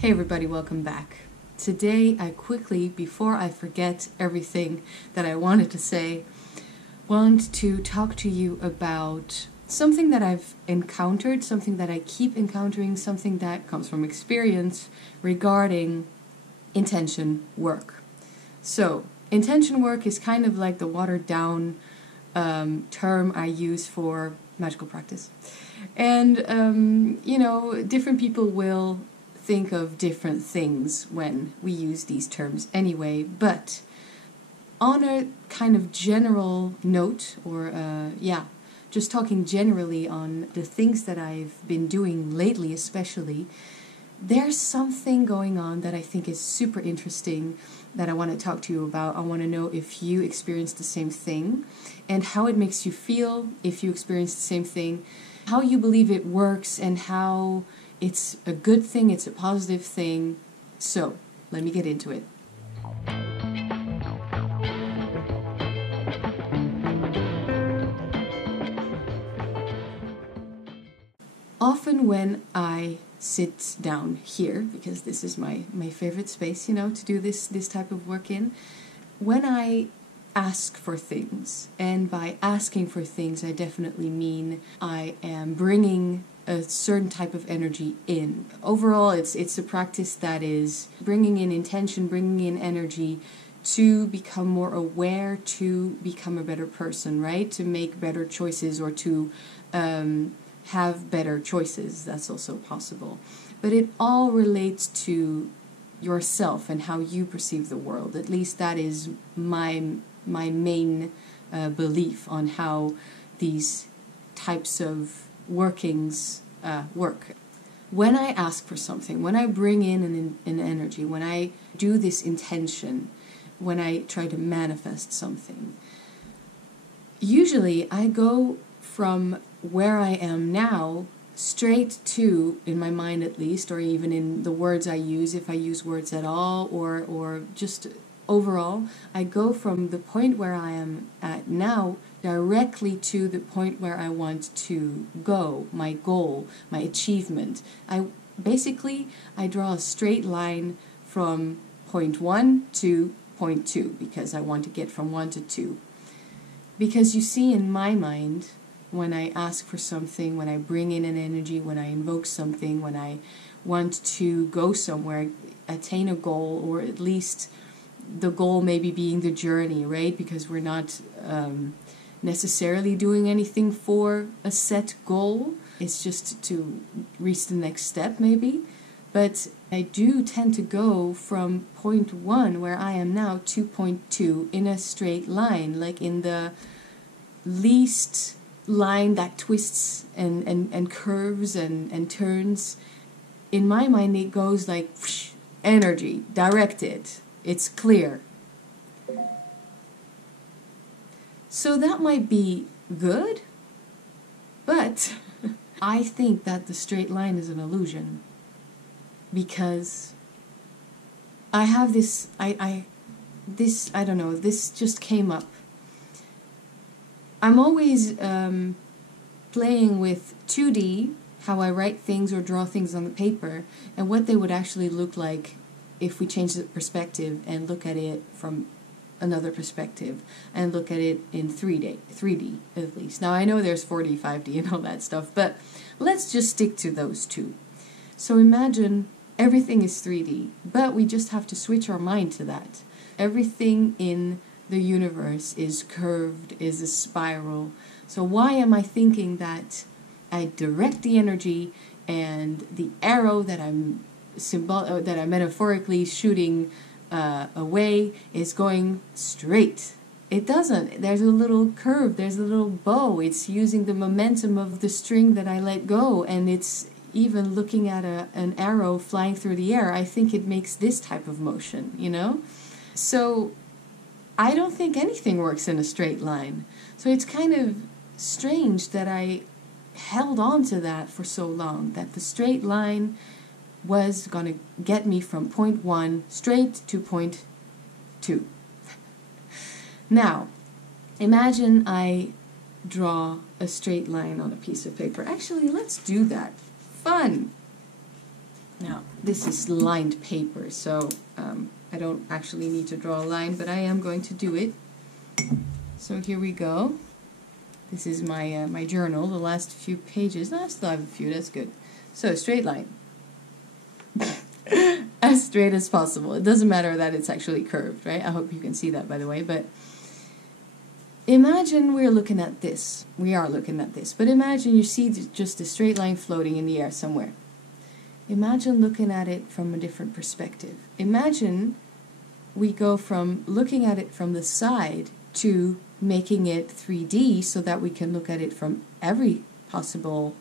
Hey everybody, welcome back. Today I quickly, before I forget everything that I wanted to say, want to talk to you about something that I've encountered, something that I keep encountering, something that comes from experience regarding intention work. So, intention work is kind of like the watered down term I use for magical practice. And, different people will think of different things when we use these terms anyway, but on a kind of general note, or just talking generally on the things that I've been doing lately especially, there's something going on that I think is super interesting that I want to talk to you about. I want to know if you experience the same thing and how it makes you feel if you experience the same thing, how you believe it works, and how it's a good thing, it's a positive thing. So, let me get into it. Often when I sit down here, because this is my favorite space, to do this type of work in, when I ask for things, and by asking for things I definitely mean I am bringing a certain type of energy in. Overall, it's a practice that is bringing in intention, bringing in energy to become more aware, to become a better person, right? To make better choices, or to have better choices. That's also possible. But it all relates to yourself and how you perceive the world. At least that is my main belief on how these types of workings work. When I ask for something, when I bring in an energy, when I do this intention, when I try to manifest something, usually I go from where I am now straight to, in my mind at least, or even in the words I use, if I use words at all, or just overall, I go from the point where I am at now directly to the point where I want to go, my goal, my achievement. I draw a straight line from point 1 to point 2, because I want to get from 1 to 2. Because you see, in my mind, when I ask for something, when I bring in an energy, when I invoke something, when I want to go somewhere, attain a goal, or at least the goal maybe being the journey, right? Because we're not necessarily doing anything for a set goal. It's just to reach the next step, maybe. But I do tend to go from point 1, where I am now, to point 2 in a straight line, like in the least line that twists and curves and turns. In my mind, it goes like whoosh, energy, directed. It's clear. So that might be good, but I think that the straight line is an illusion, because I have this, I don't know, this just came up. I'm always playing with 2D, how I write things or draw things on the paper, and what they would actually look like if we change the perspective and look at it from another perspective, and look at it in 3D at least. Now I know there's 4D, 5D and all that stuff, but let's just stick to those two. So imagine everything is 3D, but we just have to switch our mind to that. Everything in the universe is curved, is a spiral. So why am I thinking that I direct the energy and the arrow that I'm metaphorically shooting away is going straight? It doesn't. There's a little curve, there's a little bow. It's using the momentum of the string that I let go, and it's even looking at an arrow flying through the air. I think it makes this type of motion, So I don't think anything works in a straight line. So it's kind of strange that I held on to that for so long, that the straight line was going to get me from point 1 straight to point 2. Now, imagine I draw a straight line on a piece of paper. Actually, let's do that. Fun! Now, this is lined paper, so I don't actually need to draw a line, but I am going to do it. So here we go. This is my my journal, the last few pages. No, I still have a few, that's good. So, straight line. As straight as possible. It doesn't matter that it's actually curved, right? I hope you can see that, by the way, but imagine we're looking at this. We are looking at this, but imagine you see just a straight line floating in the air somewhere. Imagine looking at it from a different perspective. Imagine we go from looking at it from the side to making it 3D so that we can look at it from every possible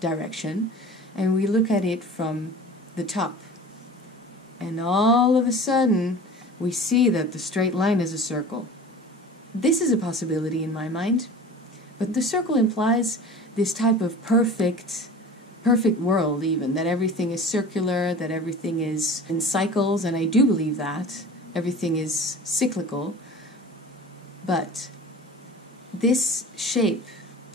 direction, and we look at it from the top. And all of a sudden, we see that the straight line is a circle. This is a possibility in my mind, but the circle implies this type of perfect world even, that everything is circular, that everything is in cycles, and I do believe that. Everything is cyclical, but this shape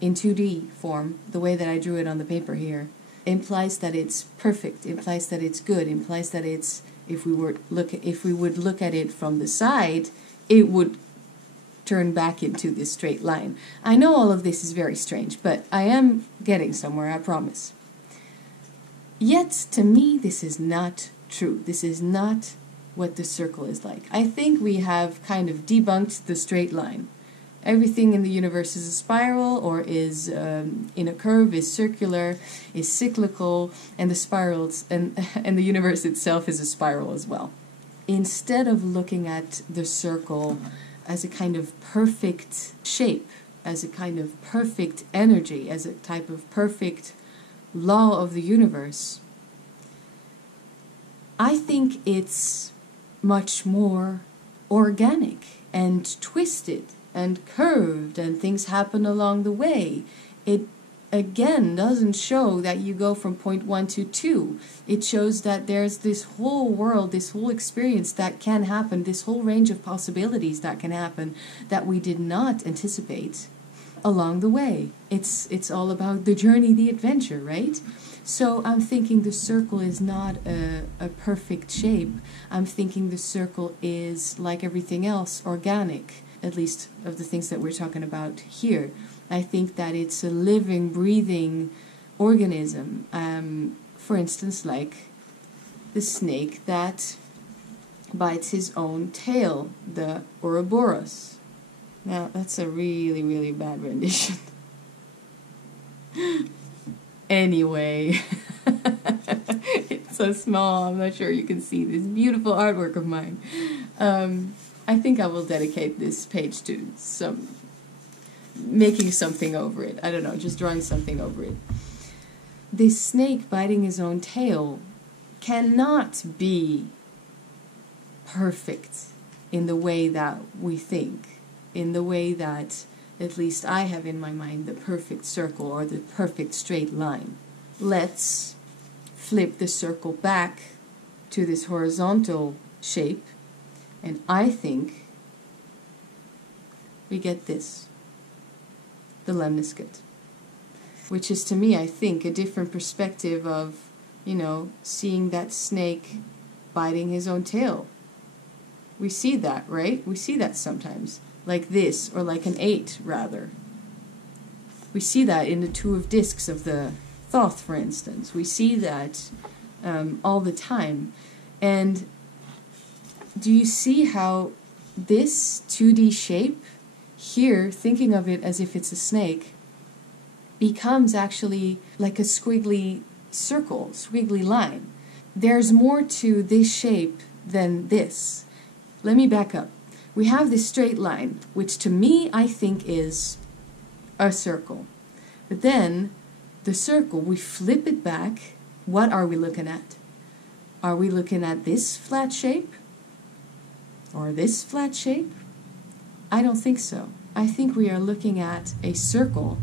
in 2D form, the way that I drew it on the paper here, implies that it's perfect, implies that it's good, implies that it's, if we would look at it from the side, it would turn back into this straight line. I know all of this is very strange, but I am getting somewhere, I promise. Yet, to me, this is not true. This is not what the circle is like. I think we have kind of debunked the straight line. Everything in the universe is a spiral, or is in a curve, is circular, is cyclical, and the spirals and the universe itself is a spiral as well. Instead of looking at the circle as a kind of perfect shape, as a kind of perfect energy, as a type of perfect law of the universe, I think it's much more organic and twisted and curved, and things happen along the way. It again doesn't show that you go from point 1 to 2. It shows that there's this whole world, this whole experience that can happen, this whole range of possibilities that can happen that we did not anticipate along the way. It's all about the journey, the adventure, right? So I'm thinking the circle is not a perfect shape. I'm thinking the circle is, like everything else, organic, at least of the things that we're talking about here. I think that it's a living, breathing organism. For instance, like the snake that bites his own tail, the Ouroboros. Now, that's a really, really bad rendition. Anyway, it's so small, I'm not sure you can see this beautiful artwork of mine. I think I will dedicate this page to making something over it. I don't know, just drawing something over it. This snake biting his own tail cannot be perfect in the way that we think, in the way that at least I have in my mind the perfect circle or the perfect straight line. Let's flip the circle back to this horizontal shape, and I think we get this, the lemniscate, which is to me, I think, a different perspective of, you know, seeing that snake biting his own tail. We see that, right? We see that sometimes, like this, or like an 8, rather. We see that in the 2 of discs of the Thoth, for instance. We see that all the time. And do you see how this 2D shape here, thinking of it as if it's a snake, becomes actually like a squiggly circle, squiggly line? There's more to this shape than this. Let me back up. We have this straight line, which to me I think is a circle. But then the circle, we flip it back. What are we looking at? Are we looking at this flat shape? Or this flat shape? I don't think so. I think we are looking at a circle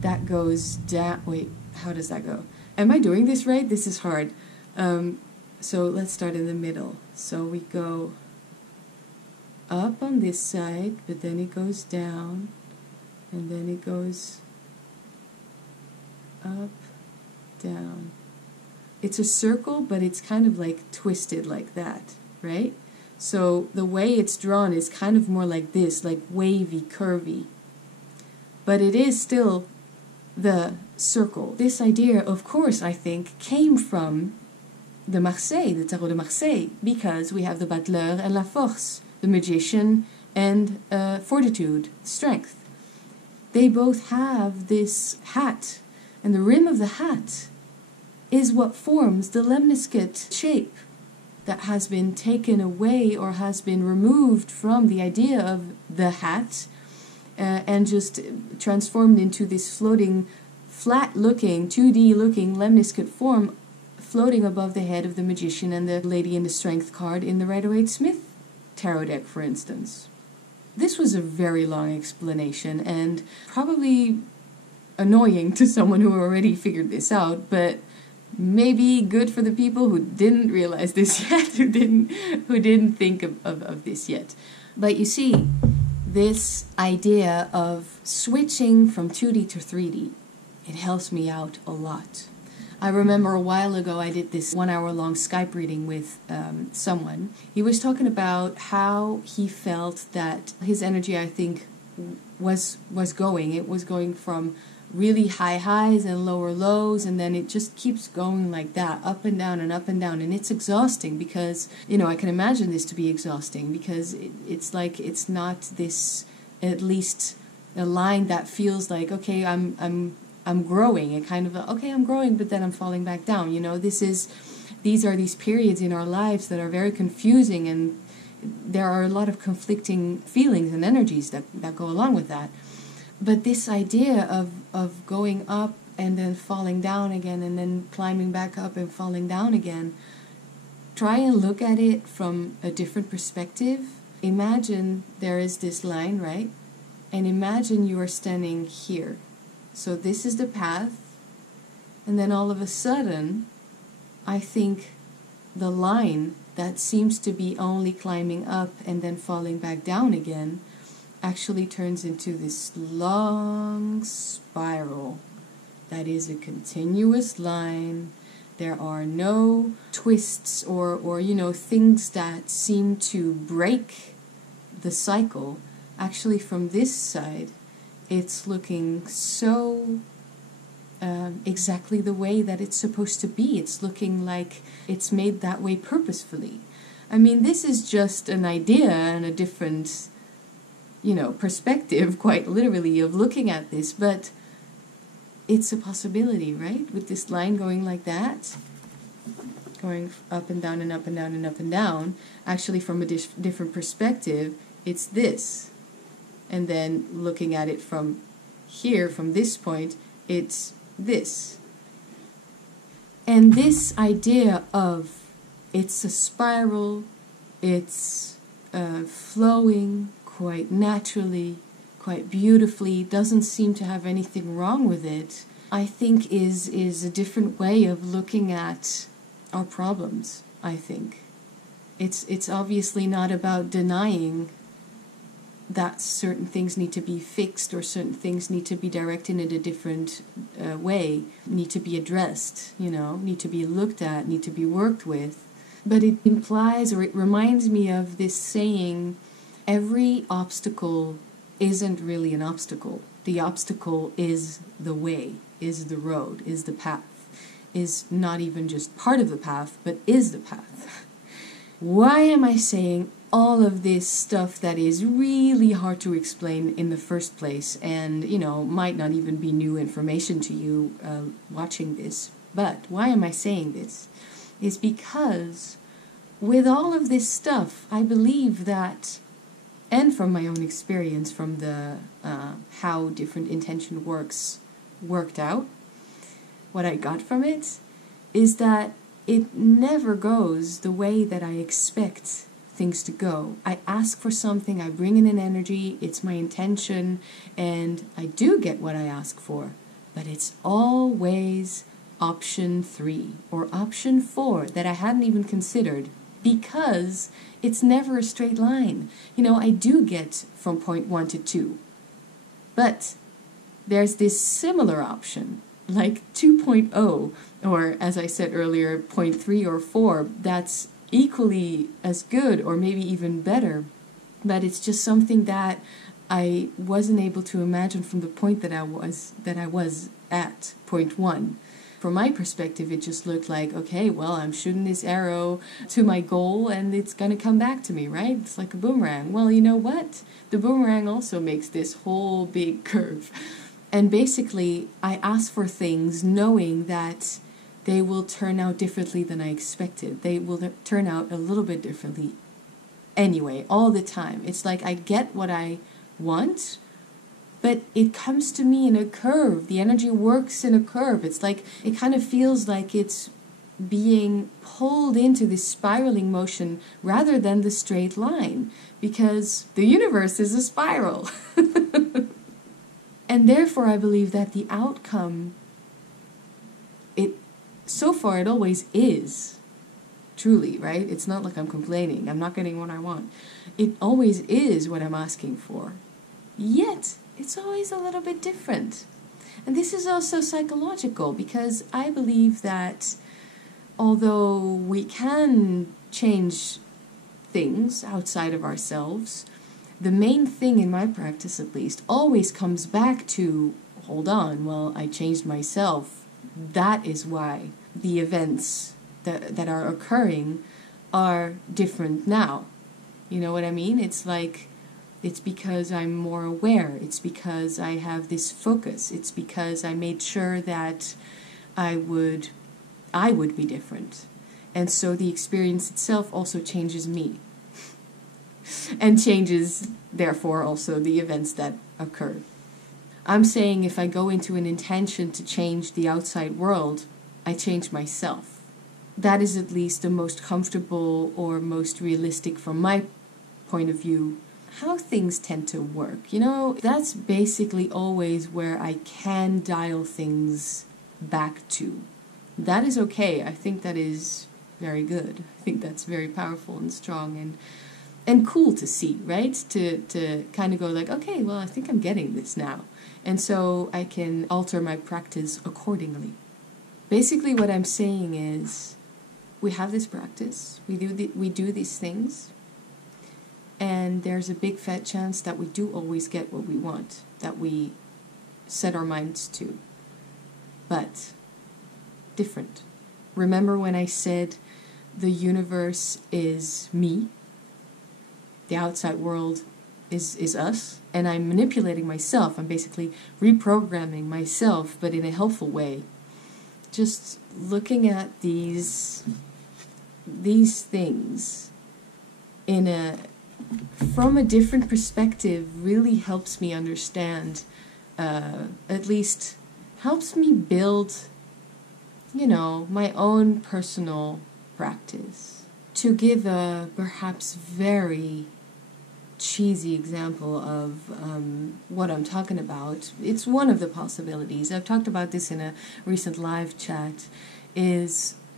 that goes down. Wait, how does that go? Am I doing this right? This is hard. So let's start in the middle. So we go up on this side, but then it goes down, and then it goes up, down. it's a circle, but it's kind of like twisted like that, right? So the way it's drawn is kind of more like this, like wavy, curvy. But it is still the circle. This idea, of course, I think, came from the Marseille, the Tarot de Marseille, because we have the Battleur and la Force, the Magician and Fortitude, strength. They both have this hat, and the rim of the hat is what forms the lemniscate shape that has been taken away or has been removed from the idea of the hat and just transformed into this floating, flat-looking, 2D-looking lemniscate form floating above the head of the Magician and the Lady in the Strength card in the Rider-Waite-Smith tarot deck, for instance. This was a very long explanation and probably annoying to someone who already figured this out, but maybe good for the people who didn't realize this yet, who didn't think of this yet. But you see, this idea of switching from 2D to 3D, it helps me out a lot. I remember a while ago I did this 1 hour long Skype reading with someone. He was talking about how he felt that his energy, I think, was going. It was going from really high highs and lower lows, and then it just keeps going like that, up and down and up and down. And it's exhausting because, you know, I can imagine this to be exhausting because it's like it's not this, at least a line that feels like, okay, I'm growing. It kind of, okay, I'm growing, but then I'm falling back down. You know, these are these periods in our lives that are very confusing, and there are a lot of conflicting feelings and energies that go along with that. But this idea of going up and then falling down again and then climbing back up and falling down again, try and look at it from a different perspective. Imagine there is this line, right? And imagine you are standing here. So this is the path, and then all of a sudden, I think the line that seems to be only climbing up and then falling back down again actually turns into this long spiral that is a continuous line. There are no twists or you know, things that seem to break the cycle. Actually, from this side, it's looking so exactly the way that it's supposed to be. It's looking like it's made that way purposefully. I mean, this is just an idea and a different, you know, perspective, quite literally, of looking at this, but it's a possibility, right? With this line going like that, going up and down and up and down and up and down, actually from a different perspective, it's this. And then looking at it from here, from this point, it's this. And this idea of it's a spiral, it's flowing quite naturally, quite beautifully, doesn't seem to have anything wrong with it, I think is a different way of looking at our problems, I think. It's obviously not about denying that certain things need to be fixed or certain things need to be directed in a different way, need to be addressed, you know, need to be looked at, need to be worked with. But it implies, or it reminds me of this saying, every obstacle isn't really an obstacle. The obstacle is the way, is the road, is the path, is not even just part of the path, but is the path. Why am I saying all of this stuff that is really hard to explain in the first place and, you know, might not even be new information to you watching this? But why am I saying this? Is because with all of this stuff, I believe that, and from my own experience, from the how different intention worked out, what I got from it is that it never goes the way that I expect things to go. I ask for something, I bring in an energy, it's my intention, and I do get what I ask for. But it's always option 3 or option 4 that I hadn't even considered, because it's never a straight line. You know, I do get from point 1 to 2. But there's this similar option, like 2.0, or as I said earlier, 0.3 or 4, that's equally as good or maybe even better. But it's just something that I wasn't able to imagine from the point that I was at 0.1. From my perspective, it just looked like, okay, well, I'm shooting this arrow to my goal and it's going to come back to me, right? It's like a boomerang. Well, you know what? The boomerang also makes this whole big curve. And basically, I ask for things knowing that they will turn out differently than I expected. They will turn out a little bit differently anyway, all the time. It's like I get what I want, but it comes to me in a curve. The energy works in a curve. It's like, it kind of feels like it's being pulled into this spiraling motion rather than the straight line, because the universe is a spiral. And therefore I believe that the outcome, so far it always is, truly, right? It's not like I'm complaining. I'm not getting what I want. It always is what I'm asking for. Yet, it's always a little bit different. And this is also psychological, because I believe that although we can change things outside of ourselves, the main thing in my practice, at least, always comes back to, hold on, well, I changed myself. That is why the events that are occurring are different now. You know what I mean? It's like, it's because I'm more aware. It's because I have this focus. It's because I made sure that I would be different. And so the experience itself also changes me. And changes, therefore, also the events that occur. I'm saying if I go into an intention to change the outside world, I change myself. That is at least the most comfortable or most realistic from my point of view, how things tend to work. You know, that's basically always where I can dial things back to. That is okay. I think that is very good. I think that's very powerful and strong and cool to see, right? To kind of go like, okay, well, I think I'm getting this now. And so I can alter my practice accordingly. Basically what I'm saying is, we have this practice, we do these things, and there's a big fat chance that we do always get what we want, that we set our minds to. But different. Remember when I said the universe is me? The outside world is us, and I'm manipulating myself. I'm basically reprogramming myself, but in a helpful way. Just looking at these things from a different perspective really helps me understand, at least helps me build, my own personal practice. To give a perhaps very cheesy example of what I'm talking about, it's one of the possibilities. I've talked about this in a recent live chat,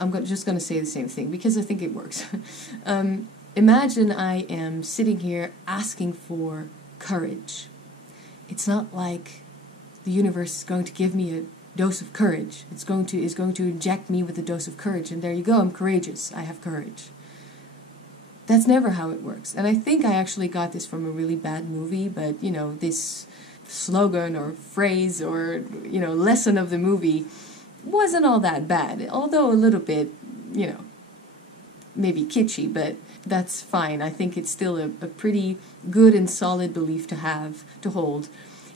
I'm just going to say the same thing because I think it works. Imagine I am sitting here asking for courage. It's not like the universe is going to give me a dose of courage. It's going to inject me with a dose of courage, and there you go, I'm courageous, I have courage. That's never how it works. And I think I actually got this from a really bad movie, but, this slogan or phrase or, lesson of the movie wasn't all that bad. Although a little bit, maybe kitschy, but that's fine. I think it's still a pretty good and solid belief to hold.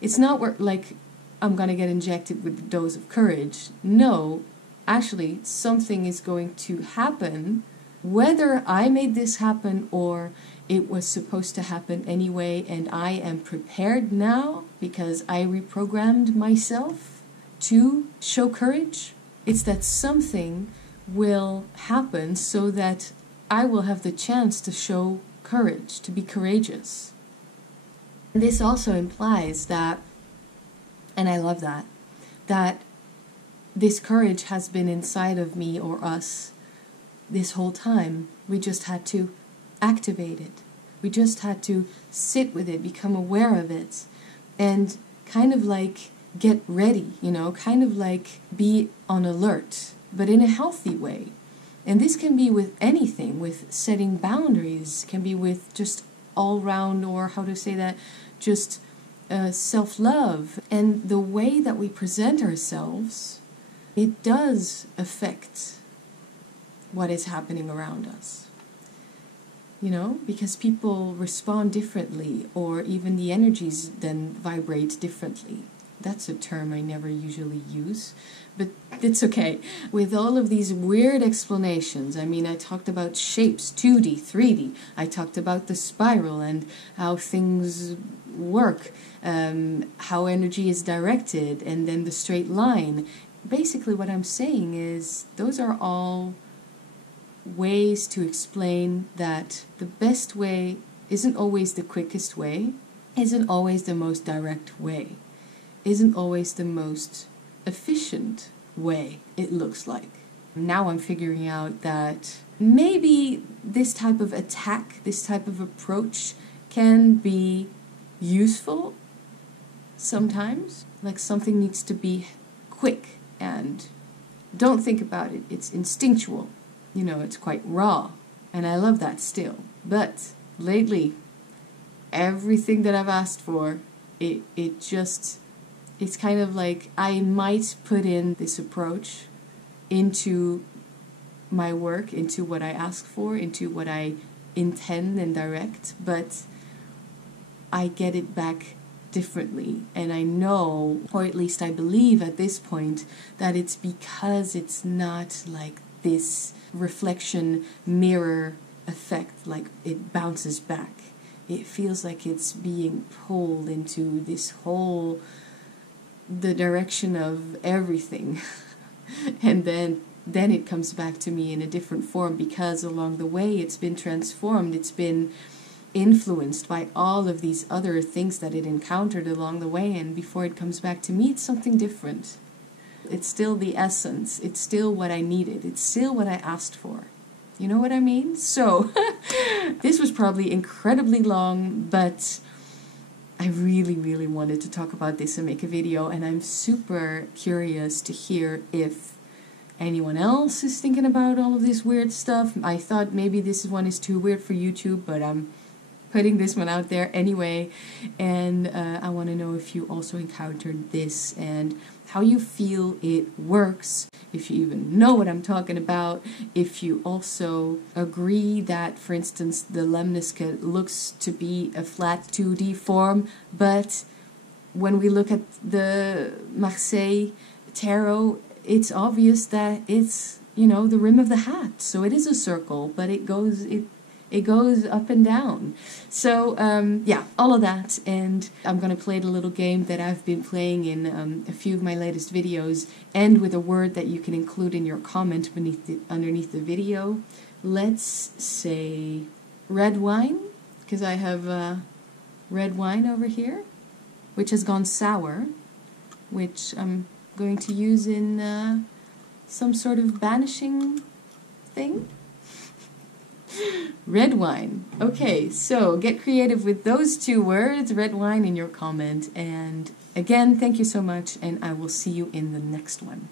It's not like I'm going to get injected with a dose of courage. No, actually, something is going to happen. Whether I made this happen or it was supposed to happen anyway, and I am prepared now because I reprogrammed myself to show courage, it's that something will happen so that I will have the chance to show courage, to be courageous. And this also implies that, and I love that this courage has been inside of me or us this whole time. We just had to activate it. We just had to sit with it, become aware of it, and kind of like get ready, you know, kind of like be on alert, but in a healthy way. And this can be with anything, with setting boundaries, can be with just all round, or how to say that, just self-love. And the way that we present ourselves, it does affect what is happening around us. You know, because people respond differently, or even the energies then vibrate differently. That's a term I never usually use, but it's okay. With all of these weird explanations, I mean, I talked about shapes, 2D, 3D. I talked about the spiral and how things work, how energy is directed, and then the straight line. Basically what I'm saying is those are all ways to explain that the best way isn't always the quickest way, isn't always the most direct way, isn't always the most efficient way, it looks like. Now I'm figuring out that maybe this type of attack, this type of approach can be useful sometimes. Like something needs to be quick and don't think about it. It's instinctual. You know, it's quite raw. And I love that still. But lately, everything that I've asked for, it's kind of like I might put in this approach into my work, into what I ask for, into what I intend and direct, but I get it back differently. And I know, or at least I believe at this point, that it's because it's not like this reflection mirror effect, like it bounces back. It feels like it's being pulled into this whole, the direction of everything. And then it comes back to me in a different form, because along the way it's been transformed, it's been influenced by all of these other things that it encountered along the way, and before it comes back to me it's something different. It's still the essence, it's still what I needed, it's still what I asked for. You know what I mean? So, this was probably incredibly long, but I really, really wanted to talk about this and make a video, and I'm super curious to hear if anyone else is thinking about all of this weird stuff. I thought maybe this one is too weird for YouTube, but I'm putting this one out there anyway, and I want to know if you also encountered this and how you feel it works, if you even know what I'm talking about, if you also agree that, for instance, the lemniscate looks to be a flat 2D form, but when we look at the Magickal tarot, it's obvious that it's, you know, the rim of the hat. So it is a circle, but it goes up and down. So, yeah, all of that. And I'm going to play the little game that I've been playing in a few of my latest videos, end with a word that you can include in your comment underneath the video. Let's say red wine, because I have red wine over here, which has gone sour, which I'm going to use in some sort of banishing thing. Red wine. Okay, so get creative with those two words, red wine, in your comment. And again, thank you so much, and I will see you in the next one.